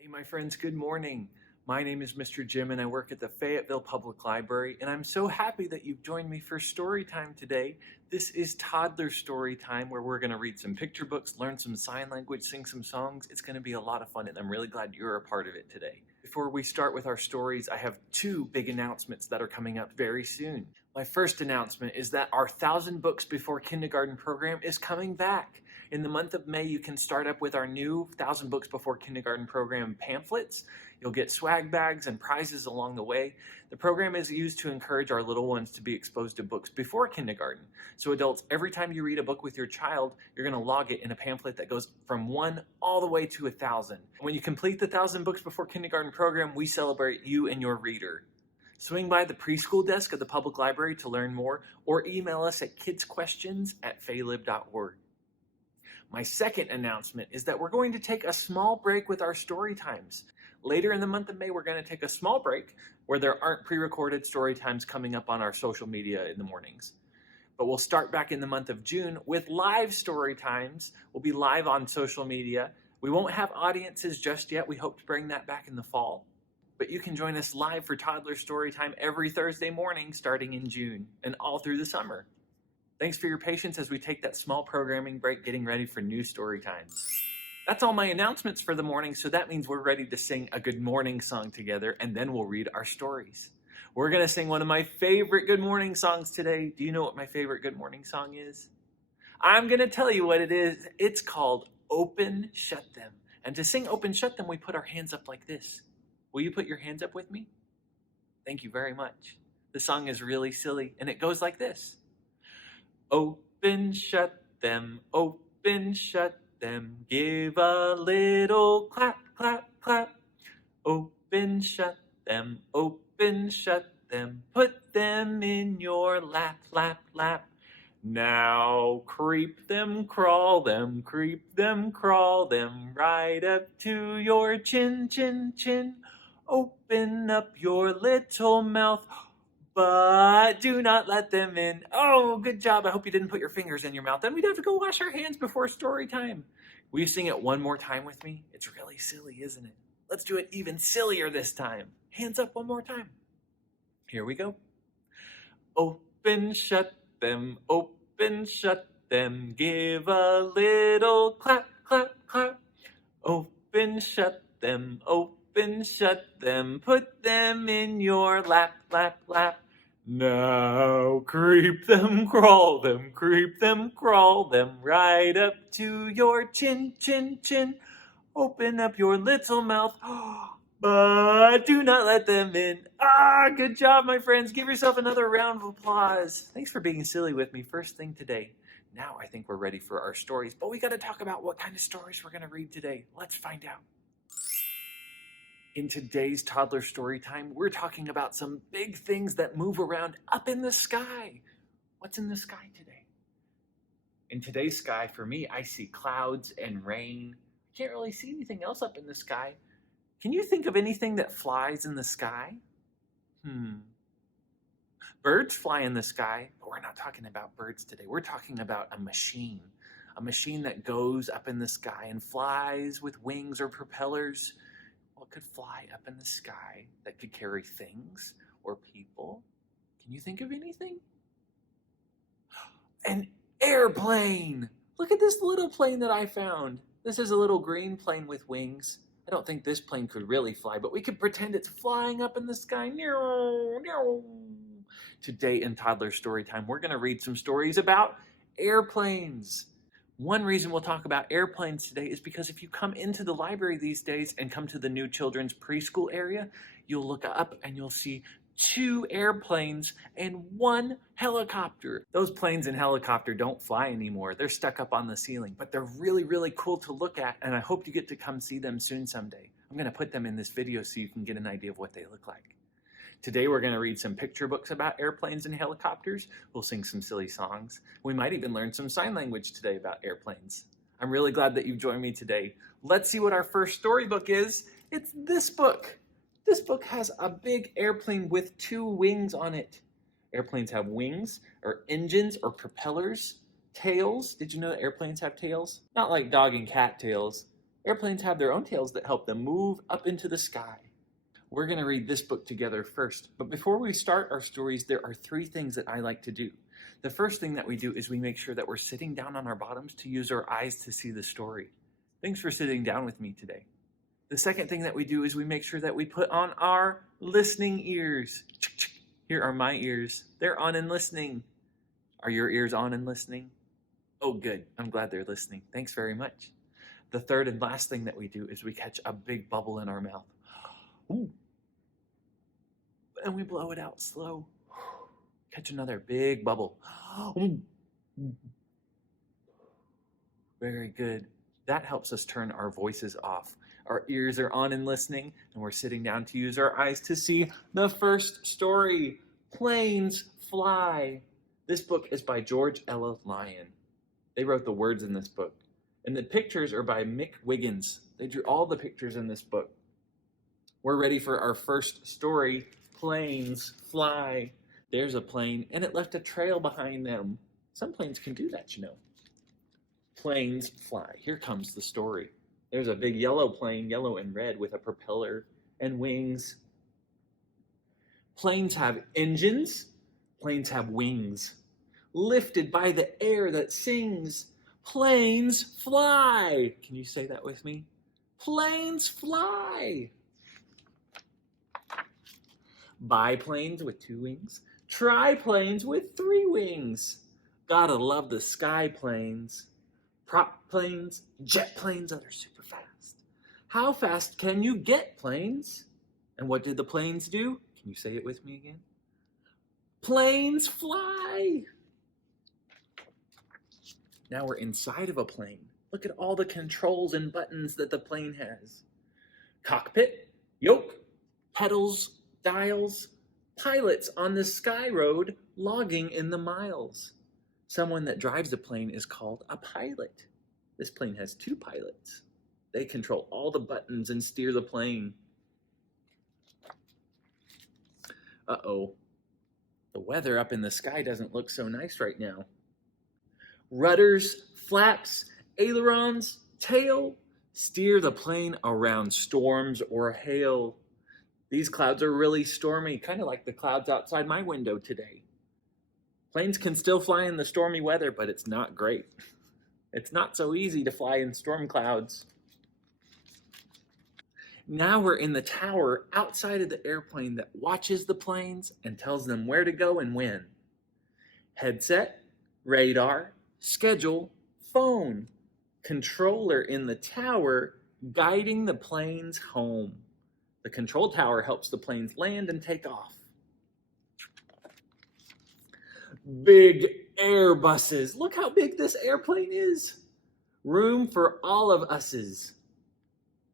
Hey, my friends, good morning. My name is Mr. Jim, and I work at the Fayetteville Public Library, and I'm so happy that you've joined me for story time today. This is Toddler Story Time, where we're going to read some picture books, learn some sign language, sing some songs. It's going to be a lot of fun, and I'm really glad you're a part of it today. Before we start with our stories, I have two big announcements that are coming up very soon. My first announcement is that our 1,000 Books Before Kindergarten program is coming back. In the month of May, you can start up with our new 1,000 Books Before Kindergarten program pamphlets. You'll get swag bags and prizes along the way. The program is used to encourage our little ones to be exposed to books before kindergarten. So adults, every time you read a book with your child, you're going to log it in a pamphlet that goes from 1 all the way to 1,000. When you complete the 1,000 Books Before Kindergarten program, we celebrate you and your reader. Swing by the preschool desk of the public library to learn more, or email us at kidsquestions@faylib.org. My second announcement is that we're going to take a small break with our story times. Later in the month of May, we're going to take a small break where there aren't pre-recorded story times coming up on our social media in the mornings. But we'll start back in the month of June with live story times. We'll be live on social media. We won't have audiences just yet. We hope to bring that back in the fall. But you can join us live for Toddler Story Time every Thursday morning starting in June and all through the summer. Thanks for your patience as we take that small programming break getting ready for new story times. That's all my announcements for the morning, so that means we're ready to sing a good morning song together, and then we'll read our stories. We're going to sing one of my favorite good morning songs today. Do you know what my favorite good morning song is? I'm going to tell you what it is. It's called Open Shut Them. And to sing Open Shut Them, we put our hands up like this. Will you put your hands up with me? Thank you very much. The song is really silly, and it goes like this. Open, shut them, open, shut them, give a little clap, clap, clap. Open, shut them, put them in your lap, lap, lap. Now creep them, crawl them, right up to your chin, chin, chin. Open up your little mouth, but do not let them in. Oh, good job. I hope you didn't put your fingers in your mouth. Then we'd have to go wash our hands before story time. Will you sing it one more time with me? It's really silly, isn't it? Let's do it even sillier this time. Hands up one more time. Here we go. Open, shut them, give a little clap, clap, clap. Open, shut them, put them in your lap, lap, lap. Now creep them, crawl them, right up to your chin, chin, chin. Open up your little mouth, but do not let them in. Good job, my friends. Give yourself another round of applause. Thanks for being silly with me first thing today. Now I think we're ready for our stories, but we got to talk about what kind of stories we're going to read today. Let's find out. In today's Toddler Story Time, we're talking about some big things that move around up in the sky. What's in the sky today? In today's sky, for me, I see clouds and rain. I can't really see anything else up in the sky. Can you think of anything that flies in the sky? Birds fly in the sky, but we're not talking about birds today. We're talking about a machine that goes up in the sky and flies with wings or propellers. What could fly up in the sky that could carry things or people? Can you think of anything? An airplane! Look at this little plane that I found. This is a little green plane with wings. I don't think this plane could really fly, but we could pretend it's flying up in the sky. Today in Toddler Story Time, we're going to read some stories about airplanes. One reason we'll talk about airplanes today is because if you come into the library these days and come to the new children's preschool area, you'll look up and you'll see 2 airplanes and 1 helicopter. Those planes and helicopter don't fly anymore. They're stuck up on the ceiling, but they're really, really cool to look at, and I hope you get to come see them soon someday. I'm going to put them in this video so you can get an idea of what they look like. Today we're going to read some picture books about airplanes and helicopters. We'll sing some silly songs. We might even learn some sign language today about airplanes. I'm really glad that you've joined me today. Let's see what our first storybook is. It's this book. This book has a big airplane with 2 wings on it. Airplanes have wings, or engines, or propellers, tails. Did you know that airplanes have tails? Not like dog and cat tails, Airplanes have their own tails that help them move up into the sky. We're going to read this book together first, but before we start our stories, there are 3 things that I like to do. The first thing that we do is we make sure that we're sitting down on our bottoms to use our eyes to see the story. Thanks for sitting down with me today. The second thing that we do is we make sure that we put on our listening ears. Here are my ears. They're on and listening. Are your ears on and listening? Oh, good. I'm glad they're listening. Thanks very much. The third and last thing that we do is we catch a big bubble in our mouth. Ooh. And we blow it out slow. Catch another big bubble. Very good. That helps us turn our voices off. Our ears are on and listening, and we're sitting down to use our eyes to see the first story, Planes Fly. This book is by George Ella Lyon. They wrote the words in this book. And the pictures are by Mick Wiggins. They drew all the pictures in this book. We're ready for our first story, Planes Fly. There's a plane, and it left a trail behind them. Some planes can do that, you know. Planes fly. Here comes the story. There's a big yellow plane, yellow and red, with a propeller and wings. Planes have engines. Planes have wings. Lifted by the air that sings, planes fly. Can you say that with me? Planes fly. Biplanes with 2 wings. Triplanes with 3 wings. Gotta love the sky planes. Prop planes, jet planes that are super fast. How fast can you get, planes? And what did the planes do? Can you say it with me again? Planes fly. Now we're inside of a plane. Look at all the controls and buttons that the plane has. Cockpit, yoke, pedals, dials, pilots on the sky road logging in the miles. Someone that drives a plane is called a pilot. This plane has 2 pilots. They control all the buttons and steer the plane. Uh-oh. The weather up in the sky doesn't look so nice right now. Rudders, flaps, ailerons, tail, steer the plane around storms or hail. These clouds are really stormy, kind of like the clouds outside my window today. Planes can still fly in the stormy weather, but it's not great. It's not so easy to fly in storm clouds. Now we're in the tower outside of the airplane that watches the planes and tells them where to go and when. Headset, radar, schedule, phone, controller in the tower guiding the planes home. The control tower helps the planes land and take off. Big Airbuses. Look how big this airplane is. Room for all of us's.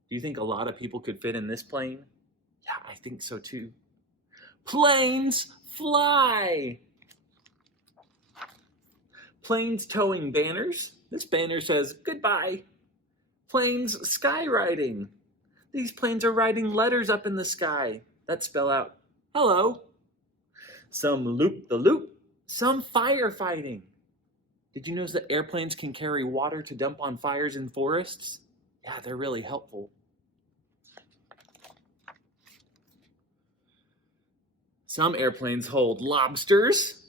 Do you think a lot of people could fit in this plane? Yeah, I think so too. Planes fly. Planes towing banners. This banner says goodbye. Planes skywriting. These planes are writing letters up in the sky that spell out hello. Some loop-the-loop. Some firefighting. Did you know that airplanes can carry water to dump on fires in forests? Yeah, they're really helpful. Some airplanes hold lobsters,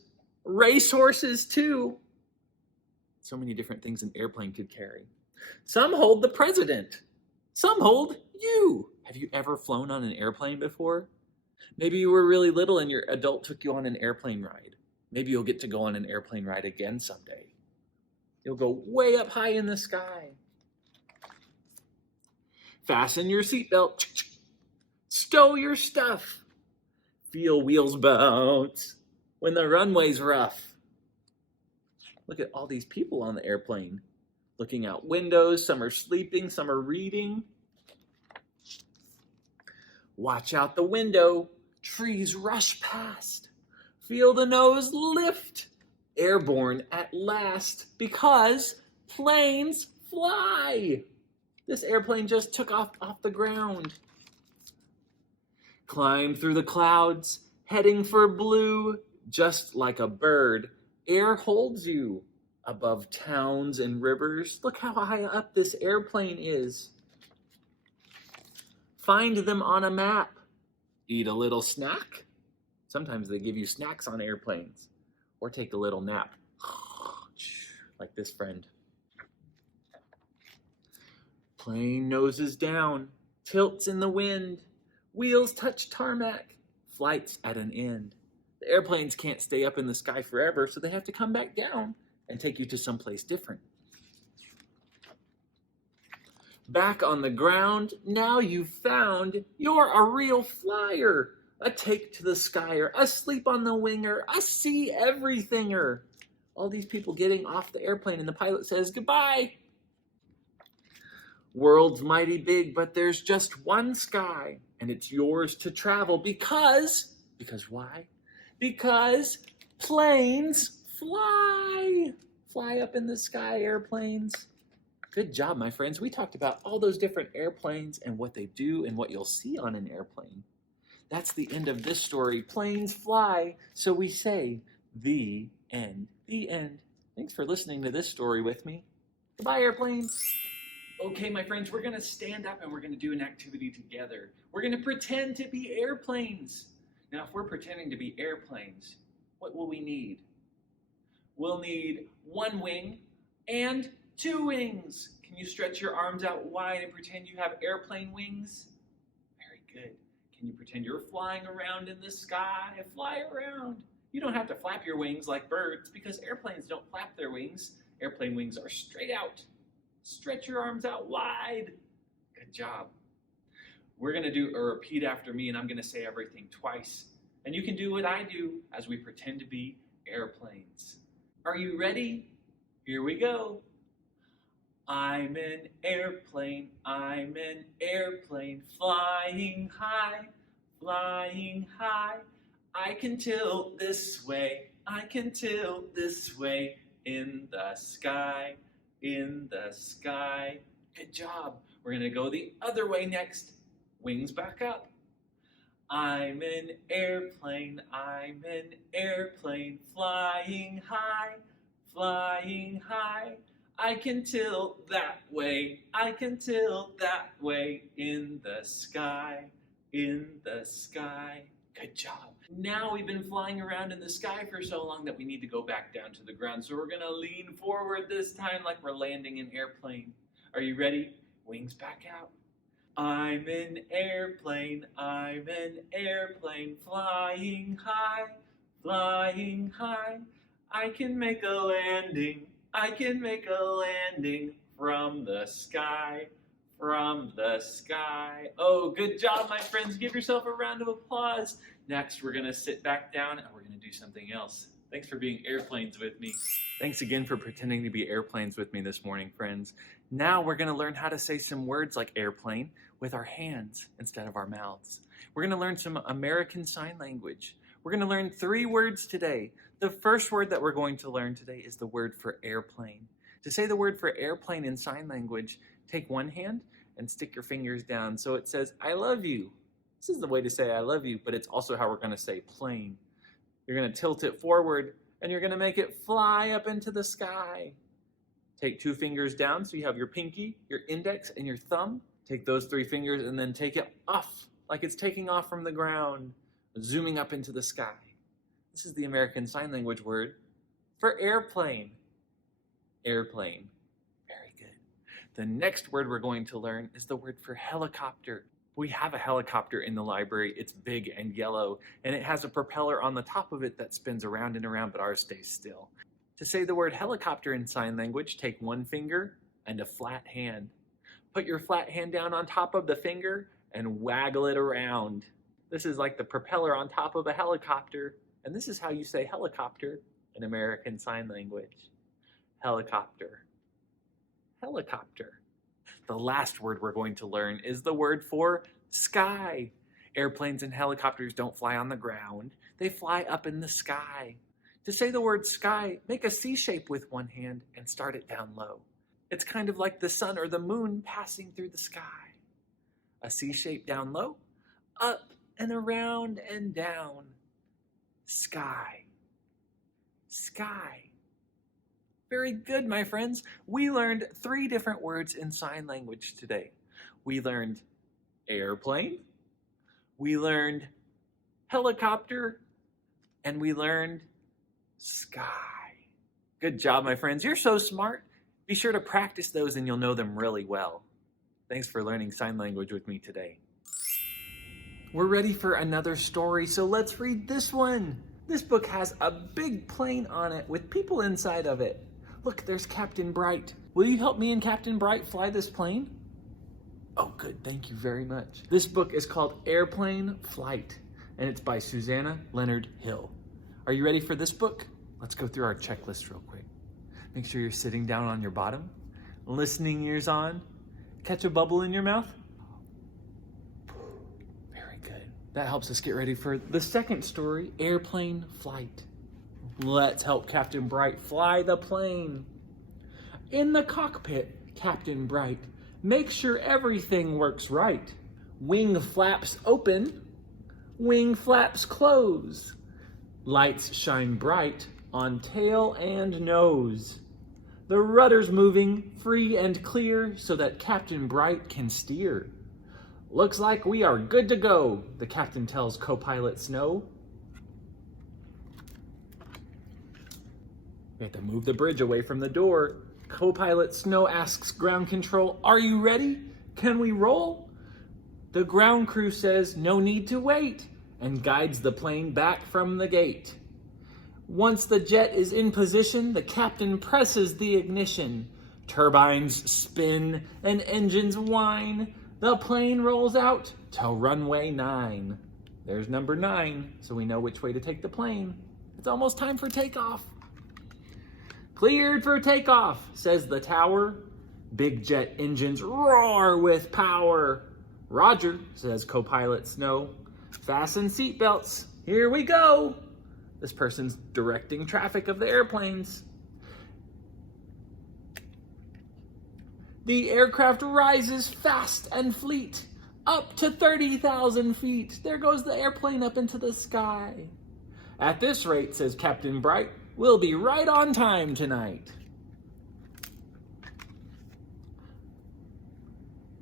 racehorses too. So many different things an airplane could carry. Some hold the president. Some hold you. Have you ever flown on an airplane before? Maybe you were really little and your adult took you on an airplane ride. Maybe you'll get to go on an airplane ride again someday. You'll go way up high in the sky. Fasten your seatbelt. Stow your stuff. Feel wheels bounce when the runway's rough. Look at all these people on the airplane. Looking out windows. Some are sleeping, some are reading. Watch out the window. Trees rush past. Feel the nose lift. Airborne at last because planes fly. This airplane just took off the ground. Climb through the clouds, heading for blue, just like a bird. Air holds you above towns and rivers. Look how high up this airplane is. Find them on a map. Eat a little snack. Sometimes they give you snacks on airplanes. Or take a little nap. Like this friend. Plane noses down, tilts in the wind, wheels touch tarmac, flight's at an end. The airplanes can't stay up in the sky forever, so they have to come back down and take you to someplace different. Back on the ground, now you've found you're a real flyer. A take to the skyer, a sleep on the winger, a see everythinger. All these people getting off the airplane and the pilot says goodbye. World's mighty big, but there's just one sky, and it's yours to travel because why? Because planes fly. Fly up in the sky, airplanes. Good job, my friends. We talked about all those different airplanes and what they do and what you'll see on an airplane. That's the end of this story. Planes fly, so we say the end. The end. Thanks for listening to this story with me. Goodbye, airplanes. Okay, my friends, we're going to stand up and we're going to do an activity together. We're going to pretend to be airplanes. Now, if we're pretending to be airplanes, what will we need? We'll need one wing and two wings. Can you stretch your arms out wide and pretend you have airplane wings? Very good. Can you pretend you're flying around in the sky? Fly around. You don't have to flap your wings like birds because airplanes don't flap their wings. Airplane wings are straight out. Stretch your arms out wide. Good job. We're going to do a repeat after me, and I'm going to say everything twice. And you can do what I do as we pretend to be airplanes. Are you ready? Here we go. I'm an airplane, flying high, flying high. I can tilt this way, in the sky, in the sky. Good job. We're gonna go the other way next. Wings back up. I'm an airplane, flying high, flying high. I can tilt that way, in the sky, in the sky. Good job. Now we've been flying around in the sky for so long that we need to go back down to the ground. So we're gonna lean forward this time like we're landing an airplane. Are you ready? Wings back out. I'm an airplane, flying high, flying high. I can make a landing, from the sky, from the sky. Oh, good job, my friends. Give yourself a round of applause. Next, we're gonna sit back down and we're gonna do something else. Thanks for being airplanes with me. Thanks again for pretending to be airplanes with me this morning, friends. Now we're gonna learn how to say some words like airplane with our hands instead of our mouths. We're gonna learn some American Sign Language. We're gonna learn 3 words today. The first word that we're going to learn today is the word for airplane. To say the word for airplane in sign language, take one hand and stick your fingers down so it says, I love you. This is the way to say I love you, but it's also how we're gonna say plane. You're gonna tilt it forward and you're gonna make it fly up into the sky. Take 2 fingers down so you have your pinky, your index, and your thumb. Take those 3 fingers and then take it off like it's taking off from the ground, zooming up into the sky. This is the American Sign Language word for airplane. Airplane. Very good. The next word we're going to learn is the word for helicopter. We have a helicopter in the library. It's big and yellow, and it has a propeller on the top of it that spins around and around, but ours stays still. To say the word helicopter in sign language, take 1 finger and a flat hand. Put your flat hand down on top of the finger and waggle it around. This is like the propeller on top of a helicopter, and this is how you say helicopter in American Sign Language. Helicopter. Helicopter. The last word we're going to learn is the word for sky. Airplanes and helicopters don't fly on the ground. They fly up in the sky. To say the word sky, make a C shape with one hand and start it down low. It's kind of like the sun or the moon passing through the sky. A C shape down low, up and around and down. Sky. Sky. Very good, my friends. We learned 3 different words in sign language today. We learned airplane, we learned helicopter, and we learned sky. Good job, my friends. You're so smart. Be sure to practice those and you'll know them really well. Thanks for learning sign language with me today. We're ready for another story, so let's read this one. This book has a big plane on it with people inside of it. Look, there's Captain Bright. Will you help me and Captain Bright fly this plane? Oh, good. Thank you very much. This book is called Airplane Flight, and it's by Susanna Leonard Hill. Are you ready for this book? Let's go through our checklist real quick. Make sure you're sitting down on your bottom, listening ears on, catch a bubble in your mouth. Very good. That helps us get ready for the second story, Airplane Flight. Let's help Captain Bright fly the plane. In the cockpit, Captain Bright, make sure everything works right. Wing flaps open, wing flaps close. Lights shine bright on tail and nose. The rudder's moving free and clear so that Captain Bright can steer. Looks like we are good to go, the captain tells co-pilot Snow. We have to move the bridge away from the door. Co-pilot Snow asks ground control, are you ready? Can we roll? The ground crew says no need to wait and guides the plane back from the gate. Once the jet is in position, the captain presses the ignition. Turbines spin and engines whine. The plane rolls out to runway 9. There's number 9, so we know which way to take the plane. It's almost time for takeoff. Cleared for takeoff, says the tower. Big jet engines roar with power. Roger, says co-pilot Snow. Fasten seatbelts, here we go. This person's directing traffic of the airplanes. The aircraft rises fast and fleet, up to 30,000 feet. There goes the airplane up into the sky. At this rate, says Captain Bright, we'll be right on time tonight.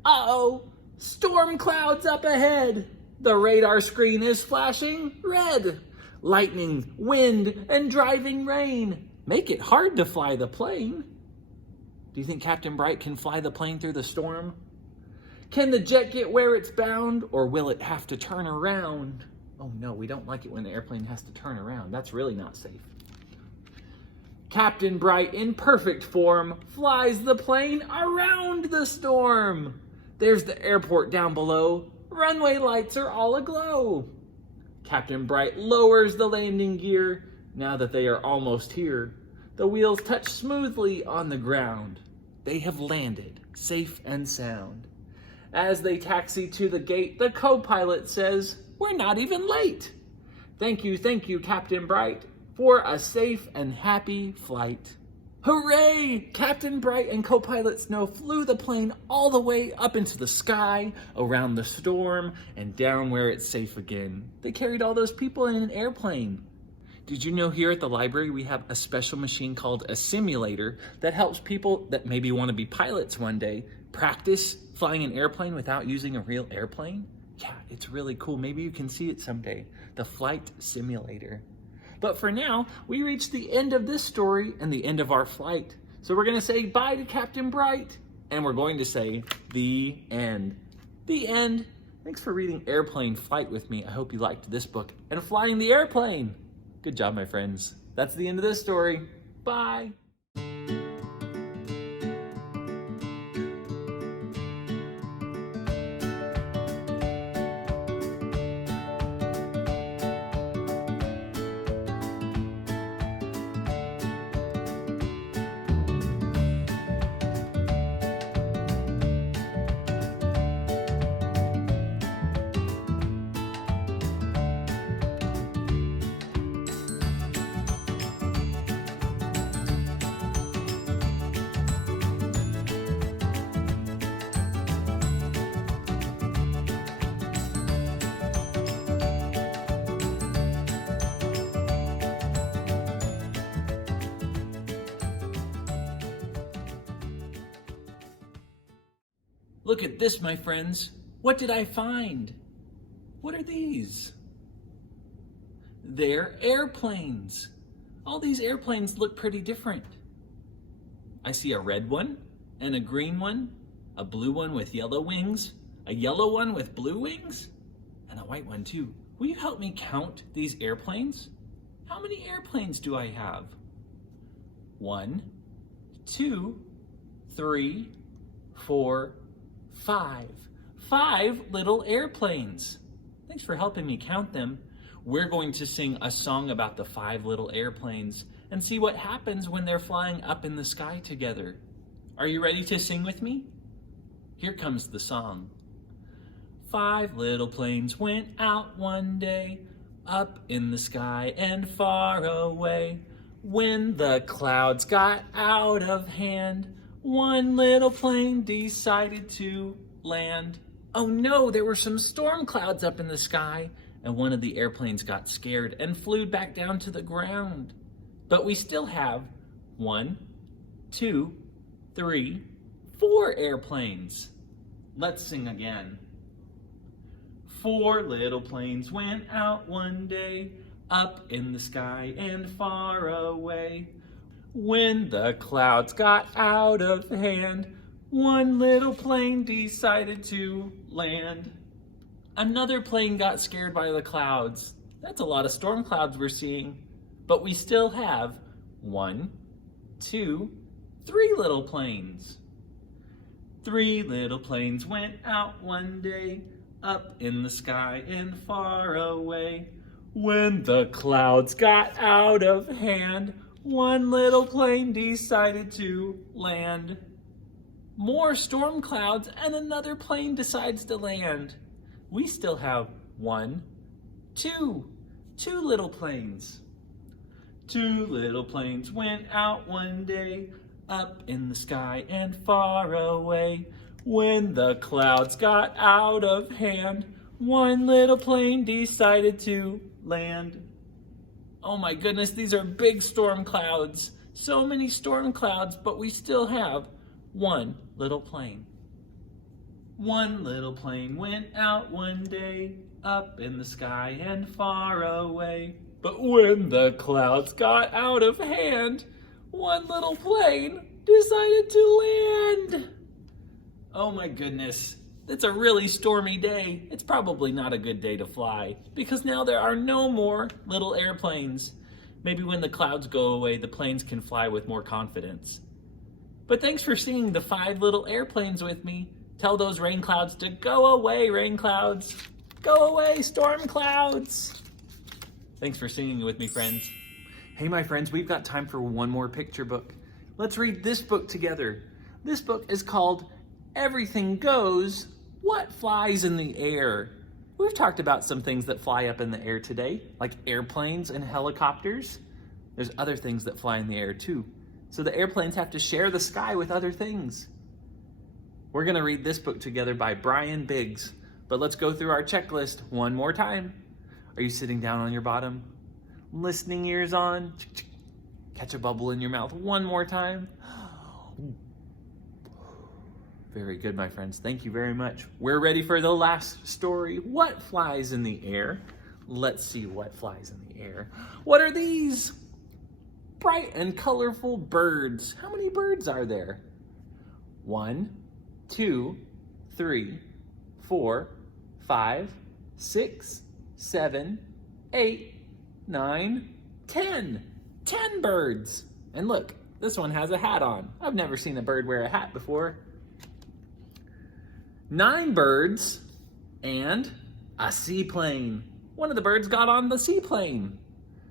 Uh-oh, storm clouds up ahead. The radar screen is flashing red. Lightning, wind, and driving rain make it hard to fly the plane. Do you think Captain Bright can fly the plane through the storm? Can the jet get where it's bound, or will it have to turn around? Oh no, we don't like it when the airplane has to turn around. That's really not safe. Captain Bright, in perfect form, flies the plane around the storm. There's the airport down below. Runway lights are all aglow. Captain Bright lowers the landing gear. Now that they are almost here, the wheels touch smoothly on the ground. They have landed, safe and sound. As they taxi to the gate, the co-pilot says, we're not even late. Thank you, Captain Bright, for a safe and happy flight. Hooray! Captain Bright and co-pilot Snow flew the plane all the way up into the sky, around the storm, and down where it's safe again. They carried all those people in an airplane. Did you know here at the library we have a special machine called a simulator that helps people that maybe want to be pilots one day practice flying an airplane without using a real airplane? Yeah, it's really cool. Maybe you can see it someday. The flight simulator. But for now, we reached the end of this story and the end of our flight. So we're going to say bye to Captain Bright, and we're going to say the end. The end. Thanks for reading Airplane Flight with me. I hope you liked this book and flying the airplane. Good job, my friends. That's the end of this story. Bye. Look at this, my friends. What did I find? What are these? They're airplanes. All these airplanes look pretty different. I see a red one and a green one, a blue one with yellow wings, a yellow one with blue wings, and a white one too. Will you help me count these airplanes? How many airplanes do I have? 1, 2, 3, 4, 5. 5 little airplanes. Thanks for helping me count them. We're going to sing a song about the 5 little airplanes and see what happens when they're flying up in the sky together. Are you ready to sing with me? Here comes the song. 5 little planes went out one day, up in the sky and far away. When the clouds got out of hand, one little plane decided to land. Oh no, there were some storm clouds up in the sky, and one of the airplanes got scared and flew back down to the ground. But we still have 1, 2, 3, 4 airplanes. Let's sing again. 4 little planes went out one day, up in the sky and far away. When the clouds got out of hand, one little plane decided to land. Another plane got scared by the clouds. That's a lot of storm clouds we're seeing. But we still have 1, 2, 3 little planes. 3 little planes went out one day, up in the sky and far away. When the clouds got out of hand, one little plane decided to land. More storm clouds and another plane decides to land. We still have 1, 2 little planes. 2 little planes went out one day, up in the sky and far away. When the clouds got out of hand, one little plane decided to land. Oh my goodness, these are big storm clouds. So many storm clouds, but we still have 1 little plane. 1 little plane went out one day, up in the sky and far away. But when the clouds got out of hand, one little plane decided to land. Oh my goodness, it's a really stormy day. It's probably not a good day to fly because now there are no more little airplanes. Maybe when the clouds go away, the planes can fly with more confidence. But thanks for singing the 5 little airplanes with me. Tell those rain clouds to go away, rain clouds. Go away, storm clouds. Thanks for singing with me, friends. Hey, my friends, we've got time for one more picture book. Let's read this book together. This book is called Everything Goes, What Flies in the Air? We've talked about some things that fly up in the air today, like airplanes and helicopters. There's other things that fly in the air too. So the airplanes have to share the sky with other things. We're going to read this book together by Brian Biggs, but let's go through our checklist one more time. Are you sitting down on your bottom? Listening ears on? Catch a bubble in your mouth one more time. Very good, my friends. Thank you very much. We're ready for the last story. What flies in the air? Let's see what flies in the air. What are these? Bright and colorful birds. How many birds are there? 1, 2, 3, 4, 5, 6, 7, 8, 9, 10. 10 birds. And look, this one has a hat on. I've never seen a bird wear a hat before. 9 birds and a seaplane. One of the birds got on the seaplane.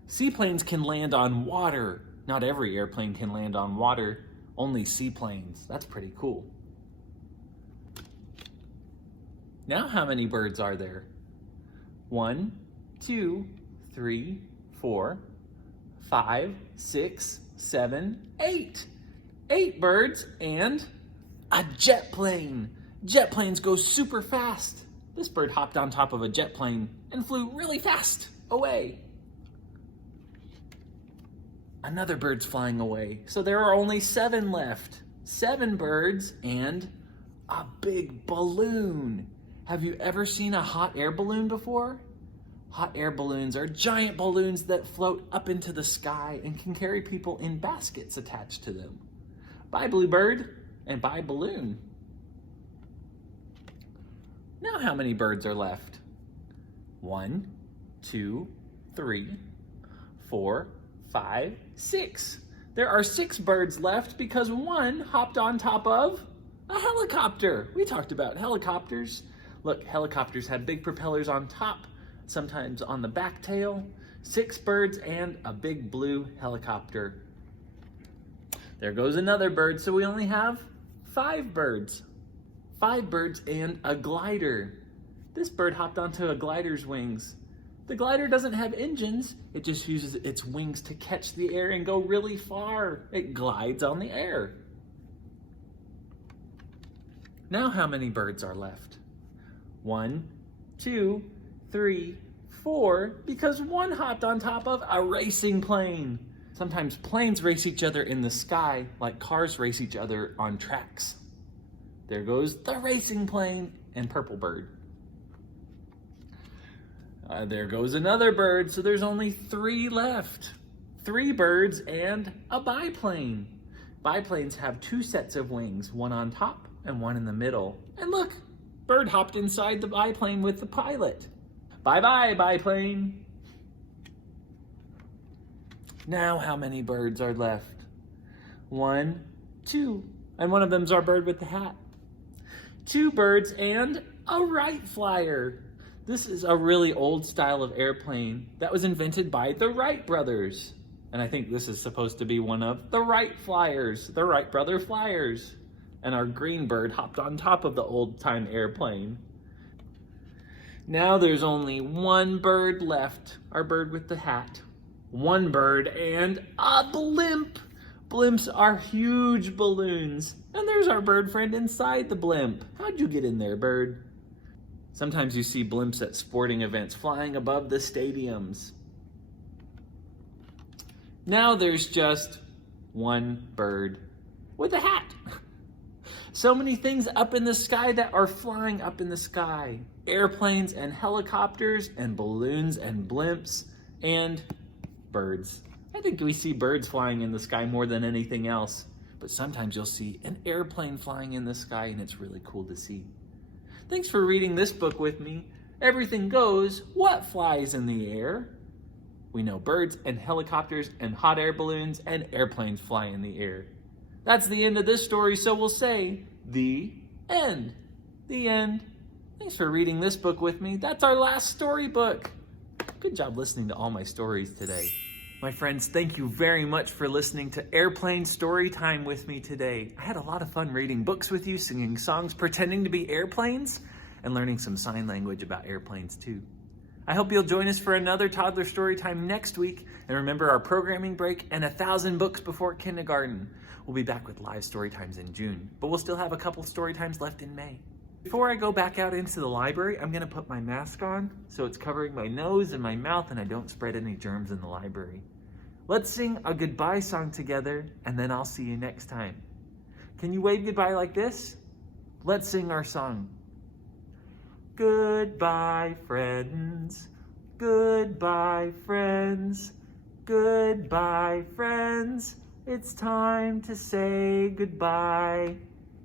Seaplanes can land on water. Not every airplane can land on water, only seaplanes. That's pretty cool. Now how many birds are there? 1, 2, 3, 4, 5, 6, 7, 8. 8 birds and a jet plane. Jet planes go super fast. This bird hopped on top of a jet plane and flew really fast away. Another bird's flying away, so there are only 7 left. 7 birds and a big balloon. Have you ever seen a hot air balloon before? Hot air balloons are giant balloons that float up into the sky and can carry people in baskets attached to them. Bye, bluebird, and bye, balloon. Now how many birds are left? 1, 2, 3, 4, 5, 6. There are 6 birds left because one hopped on top of a helicopter. We talked about helicopters. Look, helicopters have big propellers on top, sometimes on the back tail. 6 birds and a big blue helicopter. There goes another bird, so we only have 5 birds. 5 birds and a glider. This bird hopped onto a glider's wings. The glider doesn't have engines, it just uses its wings to catch the air and go really far. It glides on the air. Now how many birds are left? 1, 2, 3, 4, because one hopped on top of a racing plane. Sometimes planes race each other in the sky like cars race each other on tracks. There goes the racing plane and purple bird. There goes another bird, so there's only 3 left. 3 birds and a biplane. Biplanes have 2 sets of wings, one on top and one in the middle. And look, bird hopped inside the biplane with the pilot. Bye-bye, biplane. Now how many birds are left? 1, 2, and one of them's our bird with the hat. 2 birds and a Wright flyer. This is a really old style of airplane that was invented by the Wright brothers. And I think this is supposed to be one of the Wright flyers, the Wright brother flyers. And our green bird hopped on top of the old-time airplane. Now there's only 1 bird left, our bird with the hat. 1 bird and a blimp. Blimps are huge balloons. And there's our bird friend inside the blimp. How'd you get in there, bird? Sometimes you see blimps at sporting events flying above the stadiums. Now there's just 1 bird with a hat. So many things up in the sky that are flying up in the sky. Airplanes and helicopters and balloons and blimps and birds. I think we see birds flying in the sky more than anything else. But sometimes you'll see an airplane flying in the sky and it's really cool to see. Thanks for reading this book with me. Everything goes. What flies in the air? We know birds and helicopters and hot air balloons and airplanes fly in the air. That's the end of this story, so we'll say the end. The end. Thanks for reading this book with me. That's our last storybook. Good job listening to all my stories today. My friends, thank you very much for listening to Airplane Story Time with me today. I had a lot of fun reading books with you, singing songs, pretending to be airplanes, and learning some sign language about airplanes too. I hope you'll join us for another Toddler Story Time next week, and remember our programming break and 1,000 books before kindergarten. We'll be back with live story times in June, but we'll still have a couple story times left in May. Before I go back out into the library, I'm gonna put my mask on so it's covering my nose and my mouth and I don't spread any germs in the library. Let's sing a goodbye song together, and then I'll see you next time. Can you wave goodbye like this? Let's sing our song. Goodbye, friends. Goodbye, friends. Goodbye, friends. It's time to say goodbye.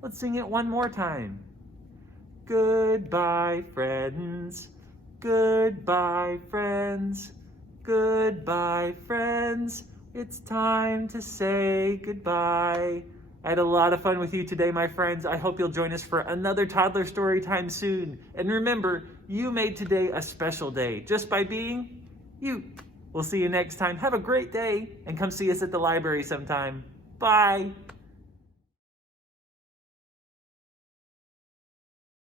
Let's sing it one more time. Goodbye, friends. Goodbye, friends. Goodbye, friends. It's time to say goodbye. I had a lot of fun with you today, my friends. I hope you'll join us for another Toddler Story Time soon. And remember, you made today a special day just by being you. We'll see you next time. Have a great day and come see us at the library sometime. Bye.